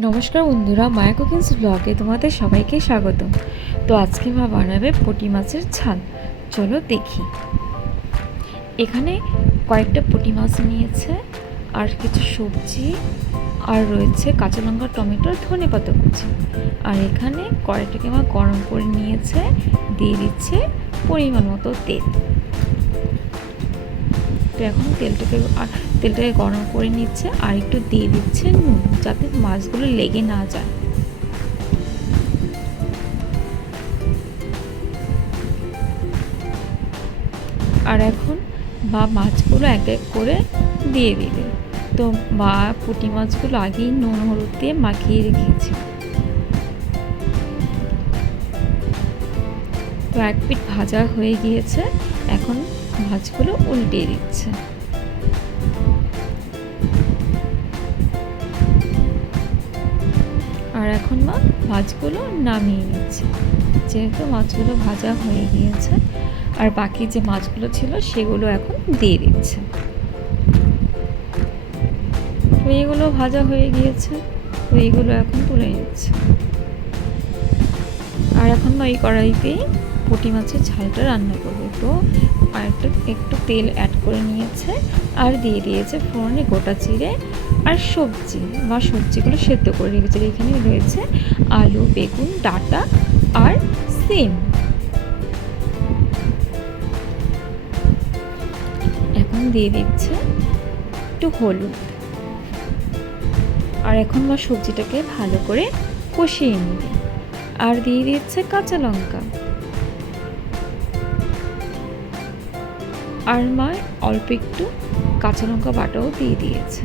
নমস্কার বন্ধুরা, মায়া কুকিংস ব্লগে তোমাদের সবাইকে স্বাগত তো আজকে মা বানাবে পুঁটি মাছের ছাল চলো দেখি। এখানে কয়েকটা পুঁটি মাছ নিয়েছে, আর কিছু সবজি, আর রয়েছে কাঁচা লঙ্কা, টমেটো ধনে পাতা কুচি। আর এখানে কড়াইটাকে মা গরম করে নিয়েছে, দিয়ে দিচ্ছে পরিমাণ মতো তেল। এখন তেলটাকে, আর তেলটাকে গরম করে নিচ্ছে আর একটু দিয়ে দিচ্ছে নুন যাতে মাছগুলো লেগে না যায়। আর এখন বা মাছগুলো এক এক করে দিয়ে দিবে। তো মা পুঁটি মাছগুলো আগেই নুন, হলুদ দিয়ে মাখিয়ে রেখেছে। তো এক পিঠ ভাজা হয়ে গিয়েছে। এখন মাছগুলো উল্টে দিচ্ছে। আর এখন মা মাছগুলো নামিয়ে নিচ্ছে। যেহেতু মাছগুলো ভাজা হয়ে গিয়েছে, আর বাকি যে মাছগুলো ছিল সেগুলো এখন দিয়ে দিচ্ছে। এইগুলো ভাজা হয়ে গিয়েছে, তো এইগুলো এখন তুলে নিচ্ছে। আর এখন ওই কড়াইতেই পুঁটি মাছের ঝালটা রান্না করবে। তো একটু একটু তেল অ্যাড করে নিয়েছে। আর দিয়ে দিয়েছে ফোড়নে গোটা চিড়ে আর সবজি বা সবজিগুলো সেদ্ধ করে রেখেছে এখানে রয়েছে আলু, বেগুন, ডাটা আর সিম। এখন দিয়ে দিচ্ছে একটু হলুদ। আর এখন মা সবজিটাকে ভালো করে কষিয়ে নেবে। আর দিয়ে দিচ্ছে কাঁচা লঙ্কা। আর মা অল্প একটু কাঁচা লঙ্কা বাটাও দিয়ে দিয়েছে।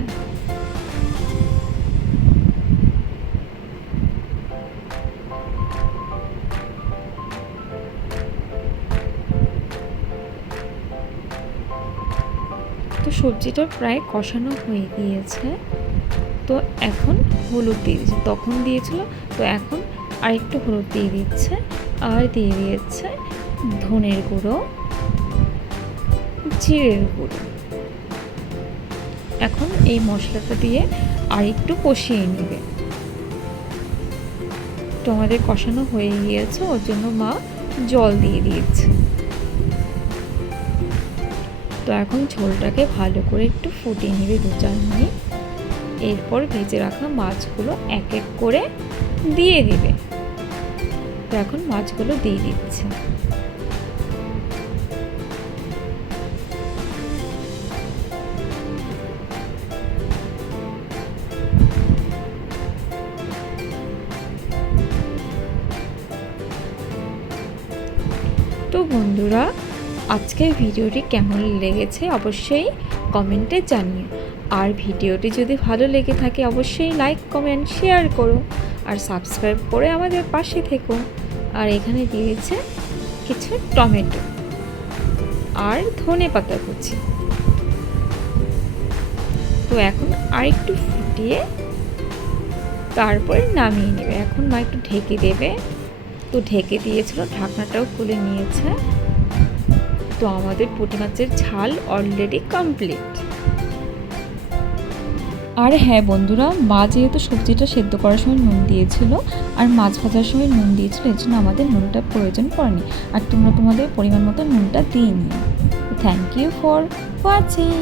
তো সবজিটা প্রায় কষানো হয়ে গিয়েছে। তো এখন হলুদ দিয়ে দিচ্ছে তখন দিয়েছিল, তো এখন আরেকটু হলুদ দিয়ে দিচ্ছে। আর দিয়ে দিয়েছে ধনের গুঁড়ো। জিরের গুঁড়ো। এখন এই মশলাটা দিয়ে আর একটু কষিয়ে নেবে। তো আমাদের কষানো হয়ে গিয়েছে, ওর জন্য মা জল দিয়ে দিয়েছে। তো এখন ঝোলটাকে ভালো করে একটু ফুটিয়ে নেবে দু চার মিনিট। এরপর ভেজে রাখা মাছগুলো এক এক করে দিয়ে দিবে। তো এখন মাছগুলো দিয়ে দিচ্ছে। তো বন্ধুরা, আজকের ভিডিওটি কেমন লেগেছে অবশ্যই কমেন্টে জানিও। আর ভিডিওটি যদি ভালো লেগে থাকে, অবশ্যই লাইক, কমেন্ট, শেয়ার করো আর সাবস্ক্রাইব করে আমাদের পাশে থেকো। আর এখানে দিয়েছে কিছু টমেটো আর ধনে পাতা কুচি। তো এখন আরেকটু ফুটিয়ে তারপরে নামিয়ে নেবে। এখন মা একটু ঢেকে দেবে। তো ঢেকে দিয়েছিল, ঢাকনাটাও খুলে নিয়েছে। তো আমাদের পুঁটি মাছের ঝাল অলরেডি কমপ্লিট আর হ্যাঁ বন্ধুরা, মা যেহেতু সবজিটা সেদ্ধ করার সময় নুন দিয়েছিল আর মাছ ভাজার সময় নুন দিয়েছিল, এর জন্য আমাদের নুনটা প্রয়োজন পড়েনি। আর তোমরা তোমাদের পরিমাণ মতো নুনটা দিয়ে নিও। Thank you for watching